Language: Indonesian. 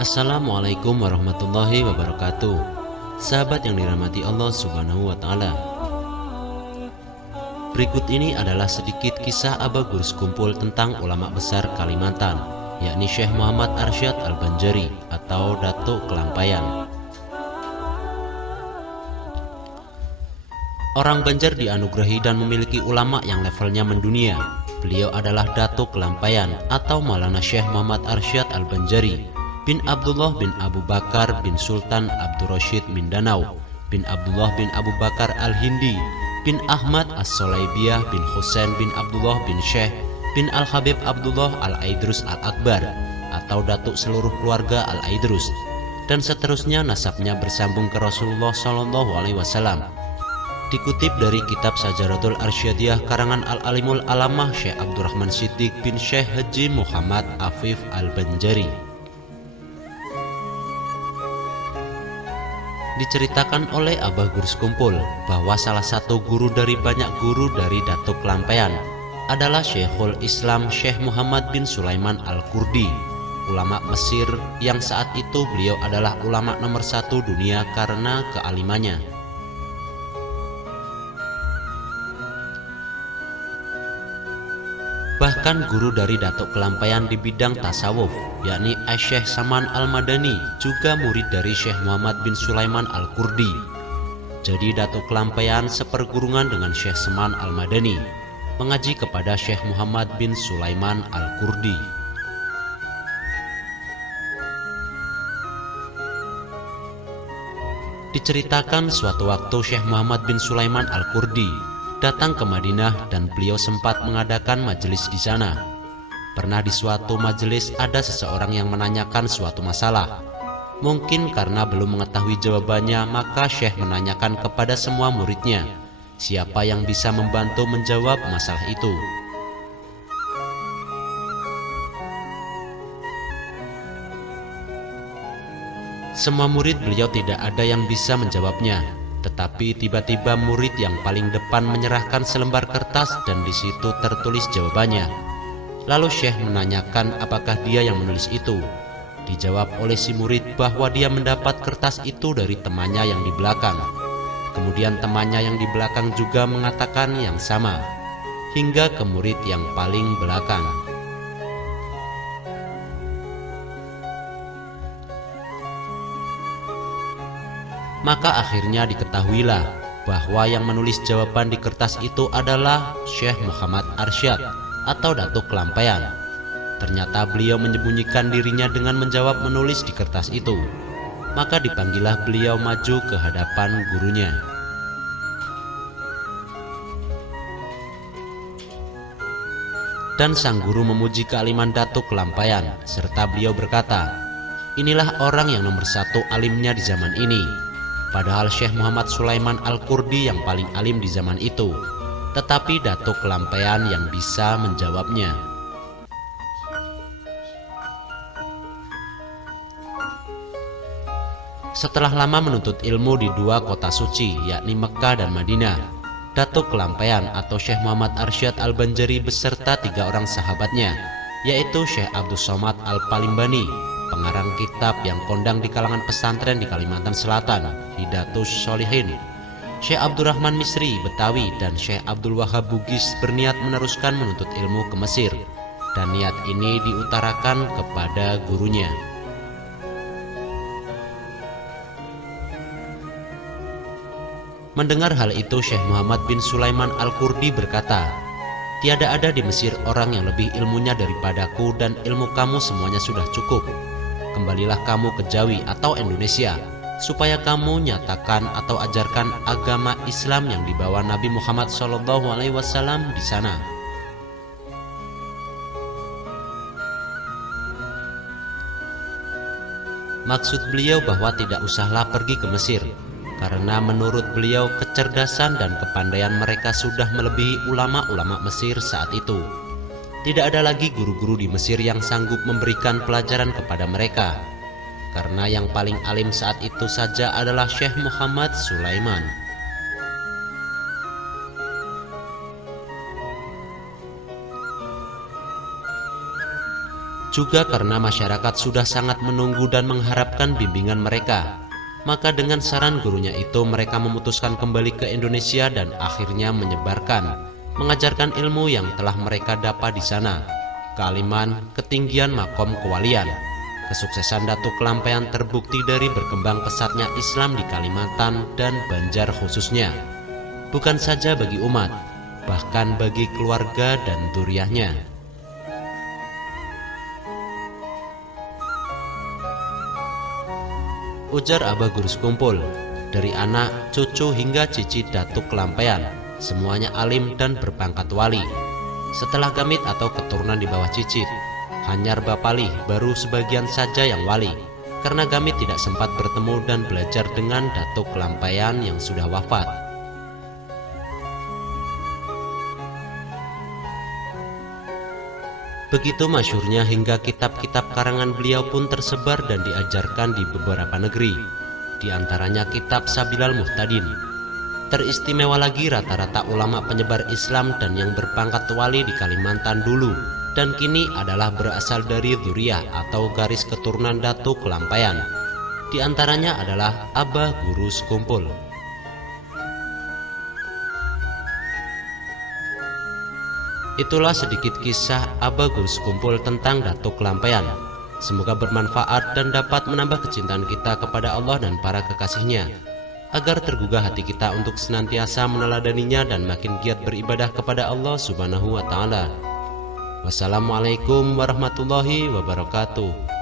Assalamualaikum warahmatullahi wabarakatuh. Sahabat yang dirahmati Allah Subhanahu wa Ta'ala, berikut ini adalah sedikit kisah Abagus Kumpul tentang ulama besar Kalimantan, yakni Syekh Muhammad Arsyad Al-Banjari atau Datuk Kelampaian. Orang Banjar dianugerahi dan memiliki ulama yang levelnya mendunia. Beliau adalah Datuk Kelampaian atau Maulana Syekh Muhammad Arsyad Al-Banjari bin Abdullah bin Abu Bakar bin Sultan Abdul Rashid Mindanao bin Abdullah bin Abu Bakar Al-Hindi bin Ahmad As-Solaibiyah bin Husain bin Abdullah bin Syekh bin Al-Habib Abdullah Al-Aidrus Al-Akbar atau Datuk seluruh keluarga Al-Aidrus, dan seterusnya nasabnya bersambung ke Rasulullah SAW. Dikutip dari kitab Sajaratul Arsyadiyah karangan Al-Alimul Alamah Syekh Abdurrahman Siddiq bin Syekh Haji Muhammad Afif Al-Banjari. Diceritakan oleh Abagus Kumpul bahwa salah satu guru dari banyak guru dari Datuk Kelampaian adalah Syekhul Islam Syekh Muhammad bin Sulaiman Al-Qurdi, ulama Mesir yang saat itu beliau adalah ulama nomor 1 dunia karena kealimannya. Bahkan guru dari Datuk Kelampaian di bidang tasawuf, yakni Syekh Saman Al-Madani, juga murid dari Syekh Muhammad bin Sulaiman Al-Qurdi. Jadi Datuk Kelampaian sepergurungan dengan Syekh Saman Al-Madani, mengaji kepada Syekh Muhammad bin Sulaiman Al-Qurdi. Diceritakan suatu waktu Syekh Muhammad bin Sulaiman Al-Qurdi datang ke Madinah dan beliau sempat mengadakan majelis di sana. Pernah di suatu majelis ada seseorang yang menanyakan suatu masalah. Mungkin karena belum mengetahui jawabannya, maka Syekh menanyakan kepada semua muridnya, siapa yang bisa membantu menjawab masalah itu. Semua murid beliau tidak ada yang bisa menjawabnya. Tetapi tiba-tiba murid yang paling depan menyerahkan selembar kertas dan di situ tertulis jawabannya. Lalu Syekh menanyakan apakah dia yang menulis itu. Dijawab oleh si murid bahwa dia mendapat kertas itu dari temannya yang di belakang. Kemudian temannya yang di belakang juga mengatakan yang sama, hingga ke murid yang paling belakang. Maka akhirnya diketahuilah bahwa yang menulis jawaban di kertas itu adalah Syekh Muhammad Arsyad atau Datuk Kelampaian. Ternyata beliau menyembunyikan dirinya dengan menjawab menulis di kertas itu. Maka dipanggillah beliau maju ke hadapan gurunya. Dan sang guru memuji kealiman Datuk Kelampaian, serta beliau berkata, "Inilah orang yang nomor 1 alimnya di zaman ini." Padahal Syekh Muhammad Sulaiman Al-Qurdi yang paling alim di zaman itu, tetapi Datuk Kelampaian yang bisa menjawabnya. Setelah lama menuntut ilmu di 2 kota suci, yakni Mekah dan Madinah, Datuk Kelampaian atau Syekh Muhammad Arsyad Al-Banjari beserta 3 orang sahabatnya, yaitu Syekh Abdus Somad Al-Palimbani, pengarang kitab yang kondang di kalangan pesantren di Kalimantan Selatan, Hidatus Sholihin, Syekh Abdurrahman Misri Betawi, dan Syekh Abdul Wahab Bugis berniat meneruskan menuntut ilmu ke Mesir, dan niat ini diutarakan kepada gurunya. Mendengar hal itu, Syekh Muhammad bin Sulaiman Al-Qurdi berkata, "Tiada ada di Mesir orang yang lebih ilmunya daripadaku, dan ilmu kamu semuanya sudah cukup. Kembalilah kamu ke Jawi atau Indonesia, supaya kamu nyatakan atau ajarkan agama Islam yang dibawa Nabi Muhammad SAW di sana." Maksud beliau bahwa tidak usahlah pergi ke Mesir, karena menurut beliau kecerdasan dan kepandaian mereka sudah melebihi ulama-ulama Mesir saat itu. Tidak ada lagi guru-guru di Mesir yang sanggup memberikan pelajaran kepada mereka, karena yang paling alim saat itu saja adalah Syekh Muhammad Sulaiman. Juga karena masyarakat sudah sangat menunggu dan mengharapkan bimbingan mereka, maka dengan saran gurunya itu mereka memutuskan kembali ke Indonesia dan akhirnya mengajarkan ilmu yang telah mereka dapat di sana, kealiman, ketinggian makom kewalian. Kesuksesan Datuk Kelampaian terbukti dari berkembang pesatnya Islam di Kalimantan dan Banjar khususnya, bukan saja bagi umat, bahkan bagi keluarga dan dzurriyyahnya. Ujar Abah Guru Sekumpul, dari anak, cucu hingga cicit Datuk Kelampaian, semuanya alim dan berpangkat wali. Setelah gamit atau keturunan di bawah cicit, hanyar Bapali baru sebagian saja yang wali, karena gamit tidak sempat bertemu dan belajar dengan Datuk Kelampaian yang sudah wafat. Begitu masyhurnya hingga kitab-kitab karangan beliau pun tersebar dan diajarkan di beberapa negeri, di antaranya kitab Sabilal Muhtadin. Teristimewa lagi rata-rata ulama penyebar Islam dan yang berpangkat wali di Kalimantan dulu dan kini adalah berasal dari dzurriyyah atau garis keturunan Datuk Kelampaian. Di antaranya adalah Abah Guru Sekumpul. Itulah sedikit kisah Abah Guru Sekumpul tentang Datuk Kelampaian. Semoga bermanfaat dan dapat menambah kecintaan kita kepada Allah dan para kekasihnya, agar tergugah hati kita untuk senantiasa meneladaninya dan makin giat beribadah kepada Allah Subhanahu wa Ta'ala. Wassalamualaikum warahmatullahi wabarakatuh.